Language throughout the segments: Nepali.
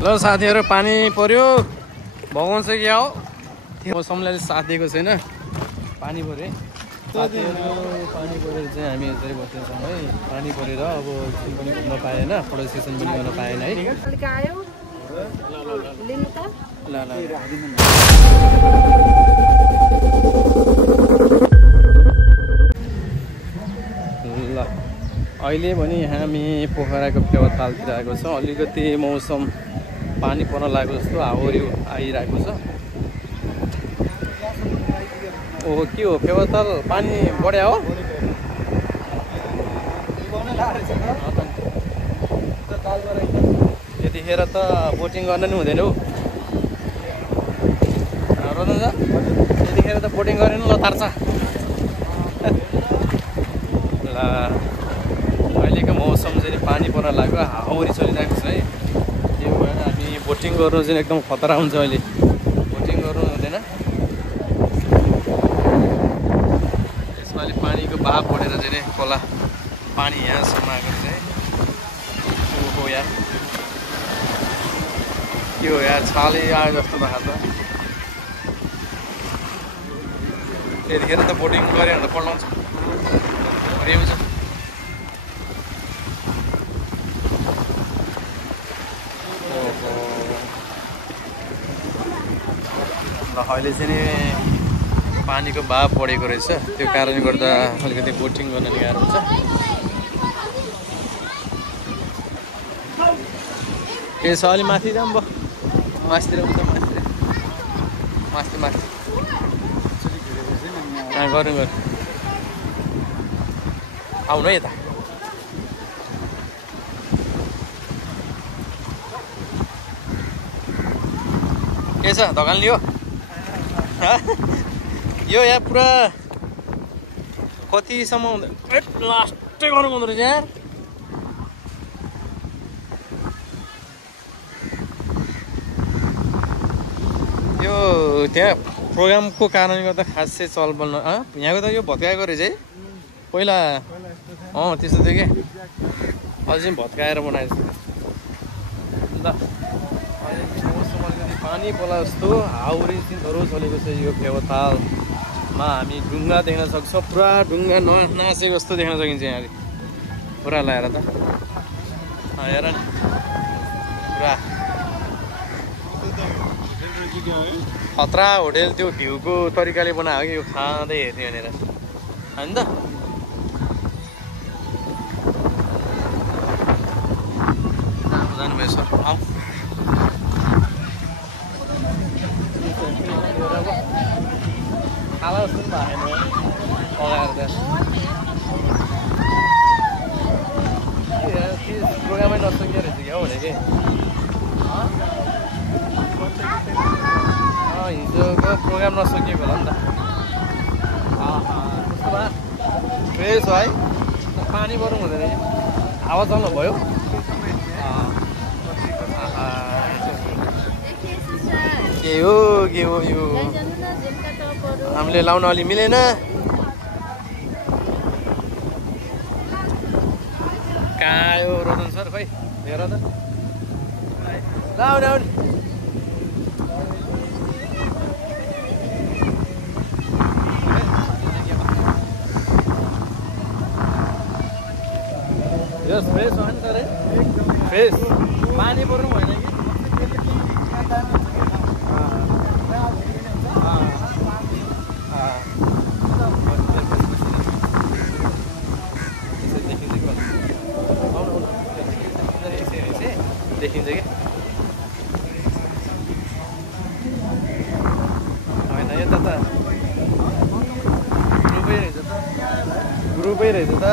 ल साथीहरु पानी पर्यो भगवान चाहिँ क्या हो मौसमले साथ दिएको छैन पानी पर्यो साथीहरु पानी परेर चाहिँ हामी यसरी बसेका छौं है पानी परेर अब एकछिन पनि घुम्न पाएन फोटो सेसन पनि गर्न पाएन है ल अहिले पनि हामी पोखराको फेवातालतिर आएको छौं अलिकति मौसम पानी पर्न लागेको जस्तो हावाहुरी आइरहेको छ ओहो के हो फेवाताल पानी बढ्या हो यतिखेर त बोटिङ गर्न नि हुँदैन हौ रोदन दा यतिखेर त बोटिङ गरेन ल तार्छ ल अहिलेको मौसम चाहिँ पानी पर्न लाग्यो हावाहुरी चलिरहेको छ है त्यो भएर हामी बोटिङ गर्नु चाहिँ एकदम खतरा हुन्छ अहिले बोटिङ गर्नु हुँदैन यसपालि पानीको बहाव बढेर चाहिँ खोला पानी यहाँसम्म आएको चाहिँ ओहो यार यो यार छाले आयो जस्तो भएको छ त्यतिखेर त बोटिङ गऱ्यो भने त पल्टाउँछ हरियाउँछ अहिले चाहिँ नि पानीको बहाव बढेको रहेछ त्यो कारणले गर्दा अलिकति बोटिङ गर्न नि गाह्रो हुन्छ के छ अलि माथि जाऊँ भयो मास्तिर उता माथि गरौँ आउनु है यता के छ धकाल लियो यो यहाँ पुरा कतिसम्म लास्टै गर्नु हुँदो रहेछ यार यो त्यहाँ प्रोग्रामको कारणले गर्दा खासै चलबल यहाँको त यो भत्काएको रहेछ है पहिला त्यस्तो थियो कि अझै भत्काएर बनाएको छ ल पानी पर्ला जस्तो हाउरी सिन्धहरू चलेको छ यो फेवातालमा हामी ढुङ्गा देख्न सक्छौँ पुरा ढुङ्गा नाचेको जस्तो देख्न सकिन्छ यहाँ पुरा लगाएर त हेर नि पुरा खतरा होटेल त्यो भ्यूको तरिकाले बनायो कि यो खाँदै हेर्ने भनेर होइन त जानुभयो सर आऊ खाला जस्तो पनि भएन अगाएर त प्रोग्रामै नसकियो रहेछ क्या भने कि हिजोको प्रोग्राम नसकिएको होला नि त कस्तो भयो फ्रेस हो है पानी पर्नु हुँदैन हावा चल्नु भयो के हो यो हामीले लाउन अलि मिलेन कहाँ यो रोदन सर खै हेर त लाउन फ्रेस हो नि सर फ्रेस पानी पर्नु भएन कि देखिन्छ कि होइन यता त ग्रुपै रहेछ त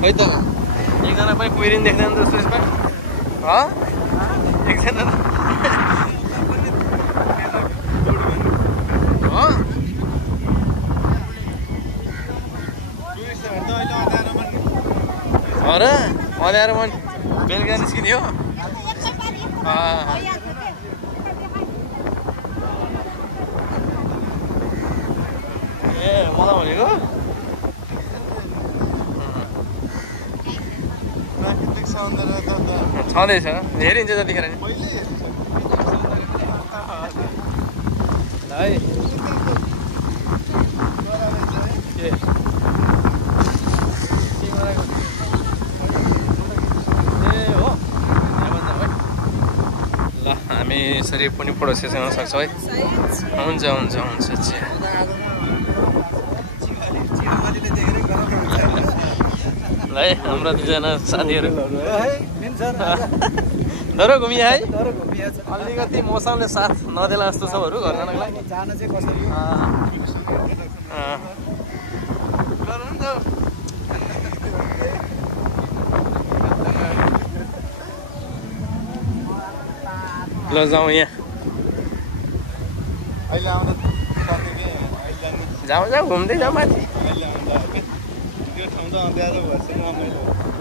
खै त एकजना पनि कुहिरिन देख्दैन त यसमा एकजना अँध्यारो मन बेलुका निस्किने हो ए मलाई भनेको छँदैछ हेरिन्छ जतिखेर नि ल है के ल हामी यसरी पनि फोटो सेसन गर्न सक्छौँ है हुन्छ हुन्छ हुन्छ ल है हाम्रो दुईजना साथीहरू डर घुमिया है अलिकति मौसमले साथ नदेला जस्तो छ घर जानको लागि ल जाउँ यहाँ जाउँ जाउँ घुम्दै जाउँ माथि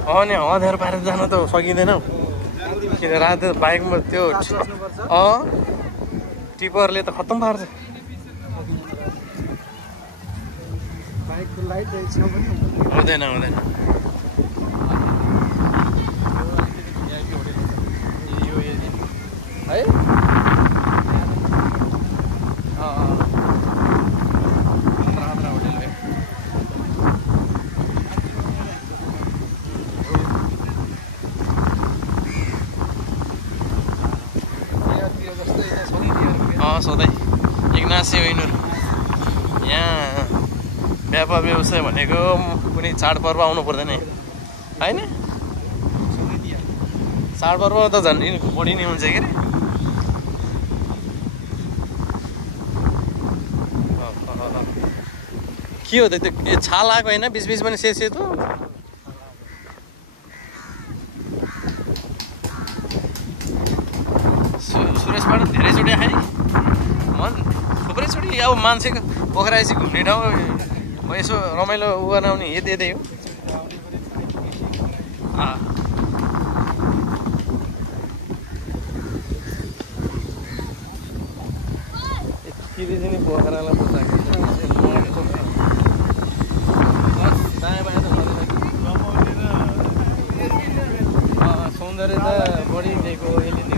नि अँध्यारो पारेर जान त सकिँदैन हौ किन रात बाइकमा त्यो टिपरले त खत्तम पार्छ हुँदैन हुँदैन है सधैँ इग्नासी होइनर यहाँ व्यापार व्यवसाय भनेको कुनै चाडपर्व आउनु पर्दैन होइन चाडपर्व त झन् बढी नै हुन्छ के अरे के हो त त्यो छाल आएको होइन बिच बिच पनि सेतो सुरेशबाट धेरैचोटि आएँ मन थुप्रैचोटि अब मान्छेको पोखरा यसो घुम्ने ठाउँ यसो रमाइलो उ बनाउने यतै हो यति चाहिँ पोखरालाई बचाएको दायाँ बायाँ त सौन्दर्य त बढी दिएको यसले नै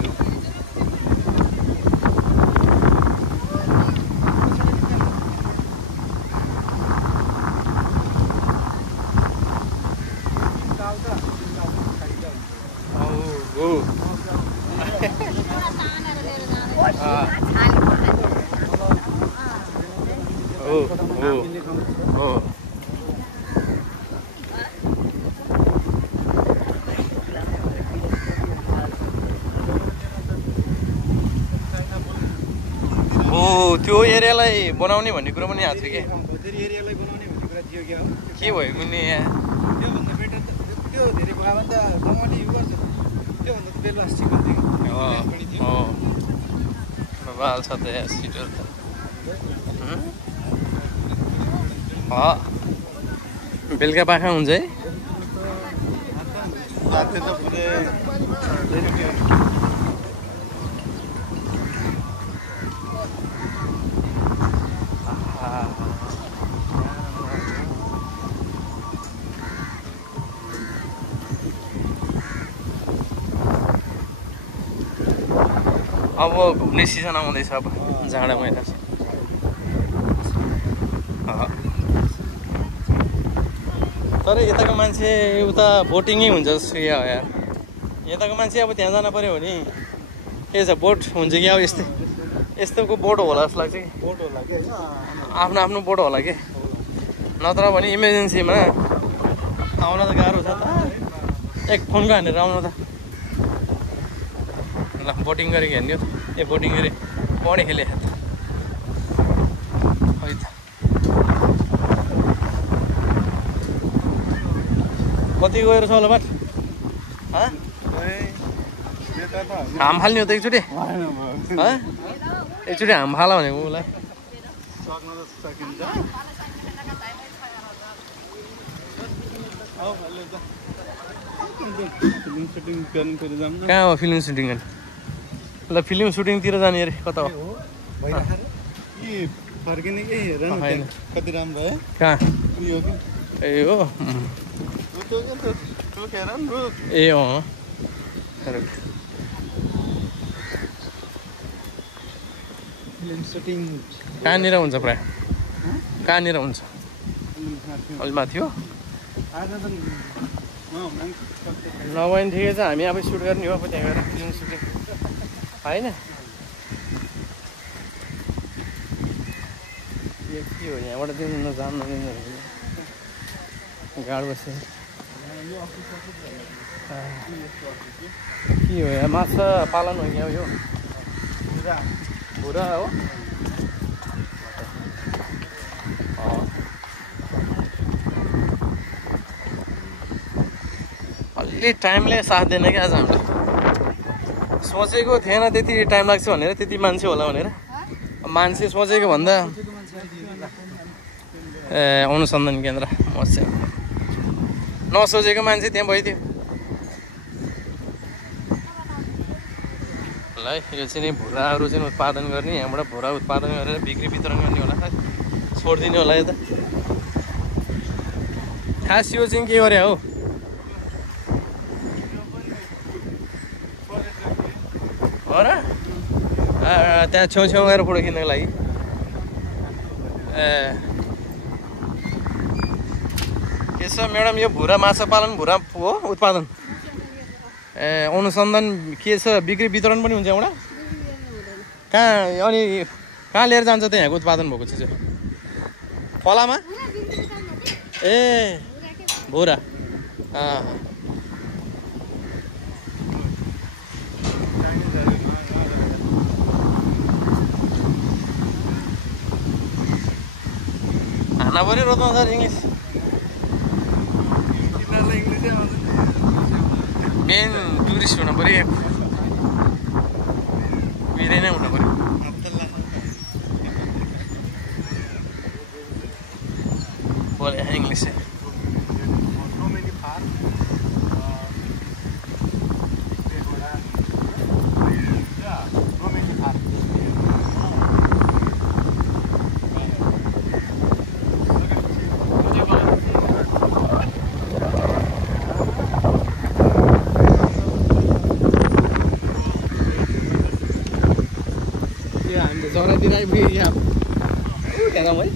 त्यो एरियालाई बनाउने भन्ने कुरो पनि आएको थियो के भयो कुनै यहाँ बाल छ त यहाँ सिटहरू त बेलुका पाखा हुन्छ है अब घुम्ने सिजन आउँदैछ अब जाडो महिना तर यताको मान्छे उता बोटिङै हुन्छ जस्तो क्या हो यार यताको मान्छे अब त्यहाँ जान पऱ्यो भने के छ बोट हुन्छ कि अब यस्तोको बोट होला जस्तो लाग्छ कि बोट होला कि आफ्नो आफ्नो बोट होला कि नत्र भने इमर्जेन्सीमा आउन त गाह्रो छ त एक फोनको हानेर आउनु त ल बोटिङ गरेको हेर्ने हो ए बोटिङ गरे पढे खेले है त कति गएर छ होला बाट हाम फाल्ने हो त एकचोटि एकचोटि हाम फाला भनेको उसलाई कहाँ हो फिल्म सुटिङ गर्ने ल फिल्म सुटिङतिर जाने अरे कता हो कहाँ ए हो ए अँ कहाँनिर हुन्छ प्राय कहाँनिर हुन्छ अलि माथि हो नभए पनि ठिकै छ हामी आफै सुट गर्ने हो अब त्यहाँ गएर फिल्म सुटिङ होइन यो के हो यहाँबाट दिनु नजानु नदिनु गाड बस्यो के हो यहाँ माछा पालन हो क्या यो भुरा हो अलि टाइमले साथ दिएन क्या आज हामीलाई सोचेको थिएन त्यति टाइम लाग्छ भनेर त्यति मान्छे होला भनेर मान्छे सोचेको भन्दा ए अनुसन्धान केन्द्र मस्या नसोचेको मान्छे त्यहाँ भइदियो ल यो चाहिँ नि भुराहरू चाहिँ उत्पादन गर्ने यहाँबाट भुरा उत्पादन गरेर बिक्री वितरण गर्ने होला छोडिदिने होला यता खास यो चाहिँ के गरे हो हो र त्यहाँ छेउछेउ गएर फोटो खिच्नको लागि ए यसो म्याडम यो भुरा माछा पालन भुरा हो उत्पादन ए अनुसन्धान के छ बिक्री वितरण पनि हुन्छ एउटा कहाँ अनि कहाँ लिएर जान्छ त यहाँको उत्पादन भएको चिज खोलामा ए भुरा हाना पऱ्यो रोज्नु सर इङ्ग्लिस मेन टुरिस्ट हुनु पऱ्यो मेरै नै हुनु पऱ्यो बोले इङ्ग्लिस जरातिर आइपुग्यो यहाँ हेरौँ है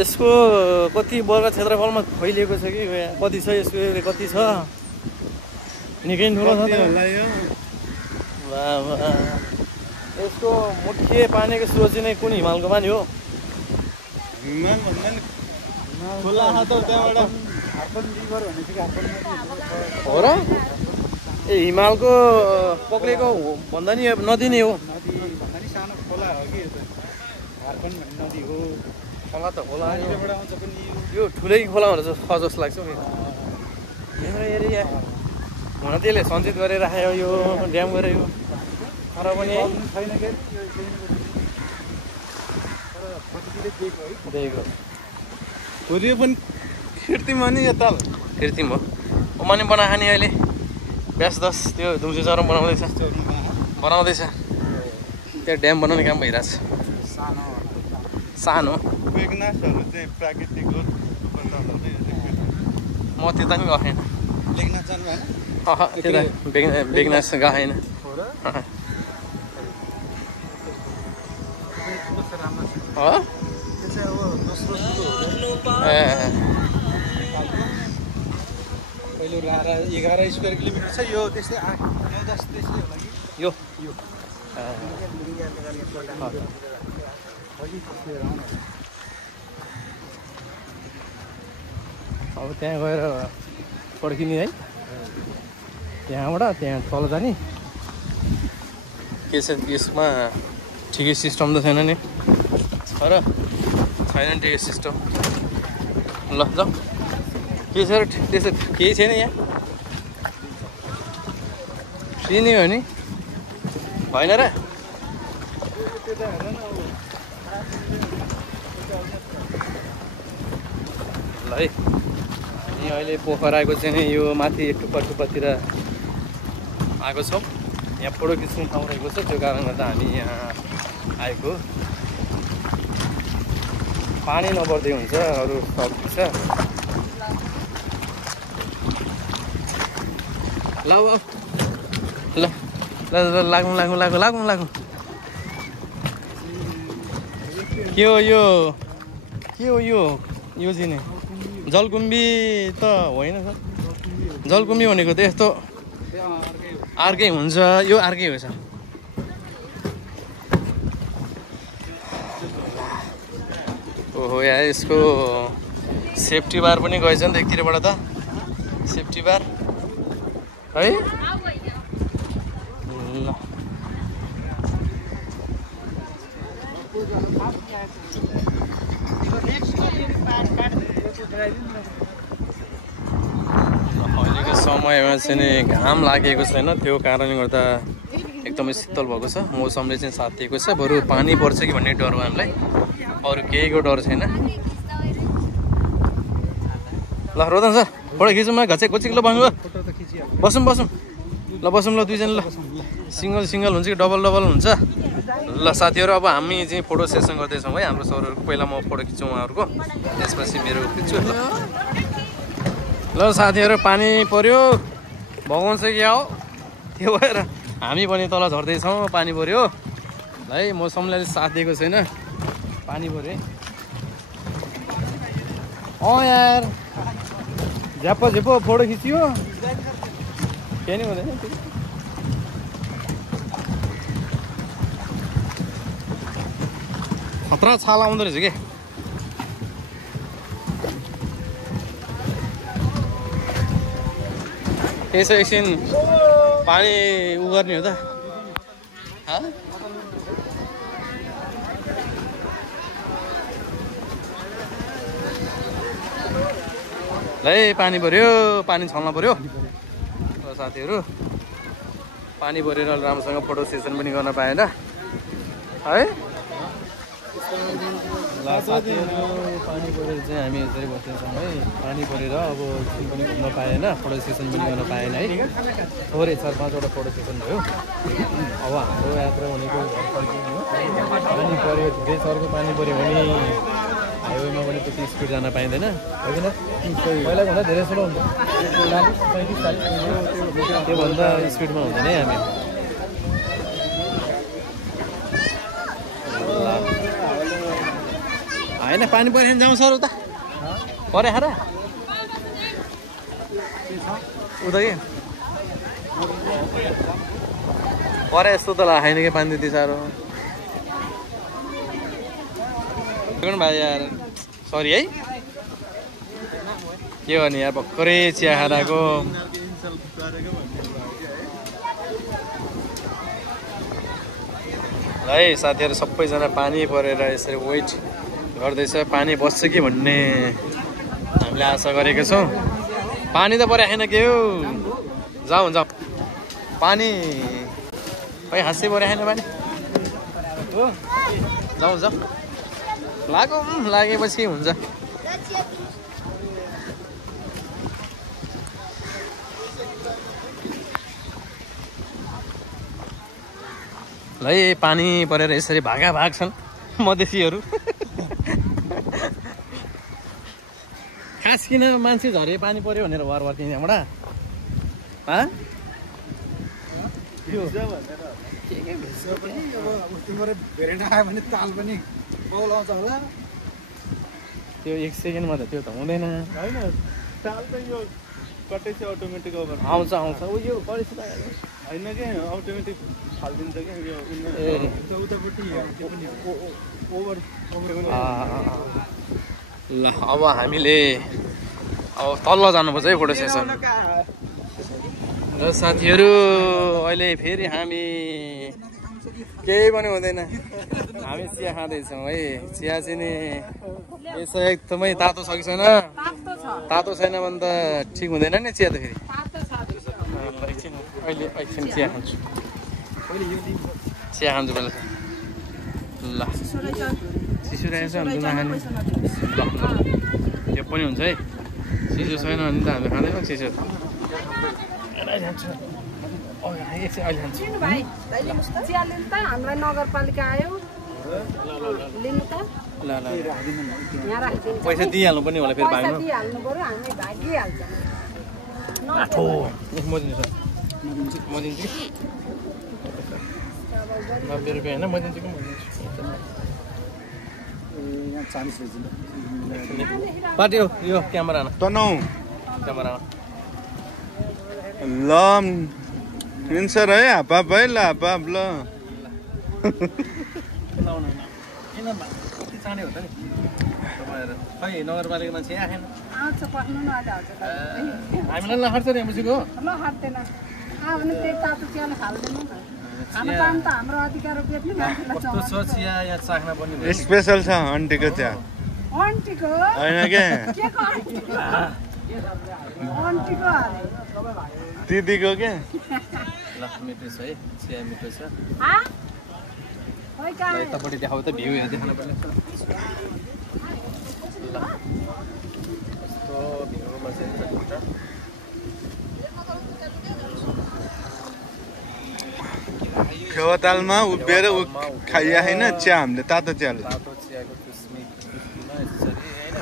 यसको कति वर्ग क्षेत्रफलमा फैलिएको छ कि कति छ यसको कति छ निकै ठुलो छ यसको मुख्य पानीको स्रोत चाहिँ कुन हिमालको पानी हो हो र ए हिमालको पक्रेको भन्दा नि नदी नै हो खोला त खोला यो ठुलै खोला भनेर जस्तो लाग्छ हाम्रो एरिया हुन त्यसले सञ्चित गरेर राख्यो यो ड्याम गरेको तर पनि देखेको हुरियो पनि कृत्रिम नि यो तल कृत्रिम हो मनी बनाखाने अहिले ब्यास 10 त्यो दुम्से चरम बनाउँदैछ त्यो ड्याम बनाउने काम भइरहेछ सानो बेगनासहरू चाहिँ प्राकृतिक हो म त्यता नि गएन बेगनास जानु भएन त्यता बेगनास गएन पहिलो 11 स्क्वायर किलोमिटर छ यो त्यस्तै 8-10 त्यस्तै होला कि यो अब त्यहाँ गएर पड्किने है त्यहाँबाट त्यहाँ तल जाने के छ यसमा ठिकै सिस्टम त छैन नि तर छैन ठिकै सिस्टम ल जाऊ के छ त्यसो केही छैन यहाँ फ्री नै हो नि भएन र ल है अनि अहिले पोखराको चाहिँ यो माथि टुप्पा टुप्पातिर आएको छौँ यहाँ फोटो खिच्ने ठाउँ रहेको छ, त्यो कारणले गर्दा हामी यहाँ आएको। पानी नपर्दै हुन्छ, अरू सब्जी छ। ल ल ल लागौँ लागौँ लागौँ लागौँ लागौँ। के हो यो, के हो यो, यो चाहिँ नि जलकुम्बी त होइन सर, जलकुम्बी भनेको त यस्तो अर्कै हुन्छ, यो अर्कै हो सर। ओहो यहाँ यसको सेफ्टी बार पनि गएछ नि त एकतिरबाट त, सेफ्टी बार है। ल अहिलेको समयमा चाहिँ नि घाम लागेको छैन, त्यो कारणले गर्दा एकदमै शीतल भएको छ, मौसमले चाहिँ साथ दिएको छ। बरु पानी पर्छ कि भन्ने डर हो हामीलाई, अरू केहीको डर छैन। ल रोदन सर फोटो खिचौँ न, घचे कोचिक ल भन्नु बसौँ बसौँ ल, बसौँ ल दुईजना ल, सिङ्गल सिङ्गल हुन्छ कि डबल डबल हुन्छ। ल साथीहरू अब हामी चाहिँ फोटो सेसन गर्दैछौँ है, हाम्रो सरहरूको। पहिला म फोटो खिच्छु उहाँहरूको, त्यसपछि मेरो खिच्छु। ल साथीहरू पानी पर्यो, भगाउँछ कि हो, त्यो भएर हामी पनि तल झर्दैछौँ। पानी पर्यो है, मौसमले साथ दिएको छैन, पानी पर्यो। अँ यार झ्याप्पो झ्याप्पो फोटो खिच्यो, केही नि हुँदैन। खतरा छाला आउँदो रहेछ के। यसो एकछिन पानी उ गर्ने हो त। है पानी पर्यो, पानी छल्न पर्यो। ल साथीहरू पानी परेर राम्रोसँग फोटो सेसन पनि गर्न पाएन है। ल साथीहरू पानी परेर चाहिँ हामी यसरी बस्दैछौँ है। पानी परेर अब एकछिन पनि घुम्न पाएन, फोटो सेसन पनि गर्न पाएन है। थोरै 4-5वटा फोटो सेसन भयो। अब हाम्रो यात्रा भनेको घर फर्किने हो। पानी पऱ्यो, धेरै सरको पानी पऱ्यो भने हाइवेमा पनि त्यति स्पिड जान पाइँदैन, हो किन? पहिलाको भन्दा धेरै स्लो हुन्छ, 40-45-40 त्योभन्दा स्पिडमा हुँदैन है हामी। होइन पानी पऱ्यो भने जाउँ सर उता, परे खाएर उता के परे यस्तो त लाग्दैन कि पानी त्यति साह्रो। भाइ यार सरी है, के गर्ने यार, भर्खरै चिया खाएर आएको। है साथीहरू सबैजना पानी परेर यसरी वेट गर्दैछ, पानी बस्छ कि भन्ने हामीले आशा गरेका छौँ। पानी त परे छैन के हो, जाउँ जाउँ। पानी खै हाँसै परे छैन पानी हो, जाउँ जाउँ। लागौँ, लागेपछि हुन्छ। ल पानी परेर यसरी भागा भाग छन् मधेसीहरू। खास किन मान्छे झरे पानी पर्यो भनेर वार वार त्यहाँबाट त्यो 1 सेकेन्डमा त त्यो त हुँदैन होइन। ताल त यो कतै चाहिँ अटोमेटिक आउँछ आउँछ उ यो गरेछ त होइन के अटोमेटिक फाल्दिन्छ के यो उतापट्टि ओभर। ल अब हामीले अब तल्ल जानुपर्छ है फोटो सेसन। र साथीहरू अहिले फेरि हामी केही पनि हुँदैन, हामी चिया खाँदैछौँ है। चिया चाहिँ नि यसो एकदमै तातो छ कि छैन? तातो छैन भने त ठिक हुँदैन नि चिया त फेरि। अहिले एकछिन चिया खान्छु, चिया खान्छु पहिला। ल चिसो रहेछ भने त नखाने। ल यो पनि हुन्छ है, चिसो छैन भने त हामी खाँदैनौँ चिसो। एकछिन अहिले खान्छु लिनु भाइ चिया लिनु त हामीलाई नगरपालिका आयो लिनु त ल ल यहाँ राखिदिनु पैसा दिइहाल्नु पनि होला फेरि पैसा भाग्नु दिइहाल्नु पर्यो हामी भागिहाल्छ आठो म दिन्छु म दिन्छु 90 रुपियाँ होइन म दिन्छु कि म दिन्छु पार्टी यो क्यामेरा तनाउ क्यामेरा ल इन्सर है हापाप है ल हापाप ल कति चाँडै हो त नि तपाईँहरू खै नगरपालिका मान्छे आएन आउँछ पस्नु न अहिले हजुर हामीलाई नखर्छ नि मुसीको ल खाँदैन भने त्यही तातो चियाले खाल्दैनौँ न खानु पाउनु त हाम्रो अधिकार हो बेच्नु मान्छेलाई कस्तो छ चिया यहाँ चाख्न पनि भयो स्पेशल छ आन्टीको चिया आन्टीको होइन के के को आन्टीको आन्टीको हाले दिदीको के ल मिठो छ है चिया मिठो छ खै कहाँ यतापट्टि देखाउ त भ्यू यहाँ देखाउन पर्ने ल कस्तो भ्यूमा चाहिँ खेवातालमा उभिएर खाइया होइन चिया हामीले तातो चियाले तातो चियाको खुस्मीमा यसरी होइन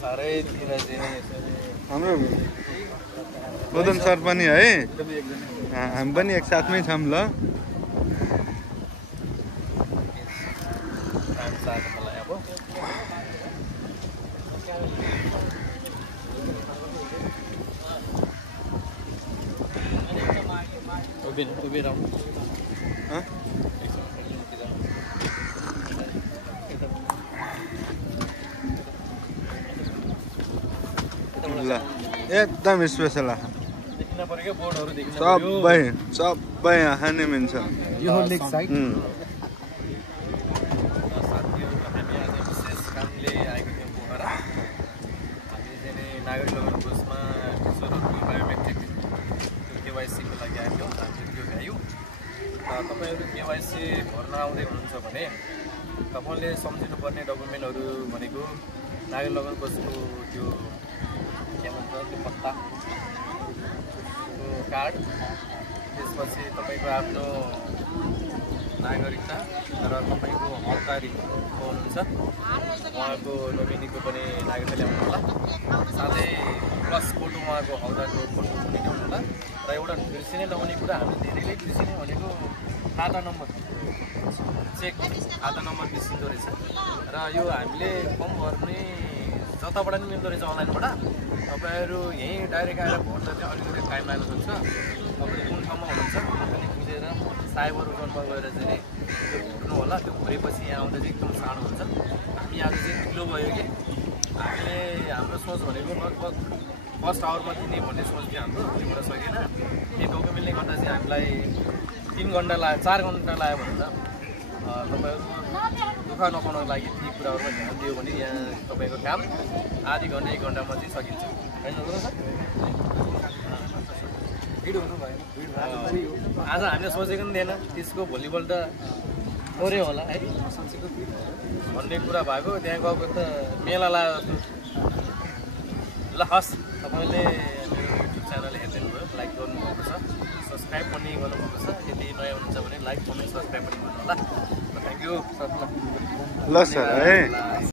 चारैतिर चाहिँ यसरी हाम्रो मदन सर पनि है हामी पनि एकसाथमै छौँ ल काम चाहेको मलाई अब उभिएर आउनु ल एकदम स्पेसल देखिन पर्यो क्या बोर्डहरू देखिन सबै खाने मिल्छ यो हो लेक साइड साथीहरू हामी आज विशेष कामले आएको थियौँ पोखरा हामी चाहिँ नागरिक लगन कोषमा टिचरहरूको बायोमेट्रिक केवाइसीको लागि आएको थियौँ हामीले त्यो भ्यायौँ तपाईँहरू केवाइसी भर्न आउँदै हुनुहुन्छ भने तपाईँले सम्झिनुपर्ने डकुमेन्टहरू भनेको नागरिक लगन कोषको त्यो के भन्छ त्यो पत्ता कार्ड त्यसपछि तपाईँको आफ्नो नागरिकता र तपाईँको हकदारी हुनुहुन्छ उहाँको नोमिनीको पनि नागरिकता ल्याउनु होला साथै प्लस फोटो उहाँको हकदारको फोटो पनि ल्याउनु होला र एउटा बिर्सिने नहुने कुरा हामीले धेरैले बिर्सिने भनेको खाता नम्बर चेक खाता नम्बर बिर्सिँदो रहेछ र यो हामीले फर्म भर्ने जताबाट पनि मिल्दो रहेछ अनलाइनबाट तपाईँहरू यहीँ डाइरेक्ट आएर भर्दा चाहिँ अलिकति टाइम लाग्न सक्छ तपाईँले कुन ठाउँमा हुनुहुन्छ अलिक बुझेर साइबर उजनमा गएर चाहिँ त्यो भर्नु होला त्यो भरेपछि यहाँ आउँदा चाहिँ एकदम सानो हुन्छ हामी आज चाहिँ ढिलो भयो कि हामीले हाम्रो सोच भनेको लगभग फर्स्ट आवरमा दिने भन्ने सोच थियो हाम्रो त्यो हुन सकेन यो डकुमेन्टले गर्दा चाहिँ हामीलाई 3 घन्टा लाग्यो 4 घन्टा लाग्यो भने त तपाईँहरू दुःख नपाउनको लागि ती कुराहरूमा ध्यान दियो भने यहाँ तपाईँको काम आधी घन्टा 1 घन्टामा चाहिँ सकिन्छ होइन आज हामीले सोचेको पनि थिएन त्यसको भोलिपल्ट थोरै होला है भन्ने कुरा भएको त्यहाँ गएको त मेला लाग्यो ल हस् तपाईँले मेरो युट्युब च्यानल हेर्दै हुनुभयो लाइक गर्नुभएको छ सब्सक्राइब पनि गर्नुभएको छ यदि नयाँ हुनुहुन्छ भने लाइक कमेन्ट सब्सक्राइब पनि गर्नु होला थ्याङ्क यू सर ल सर है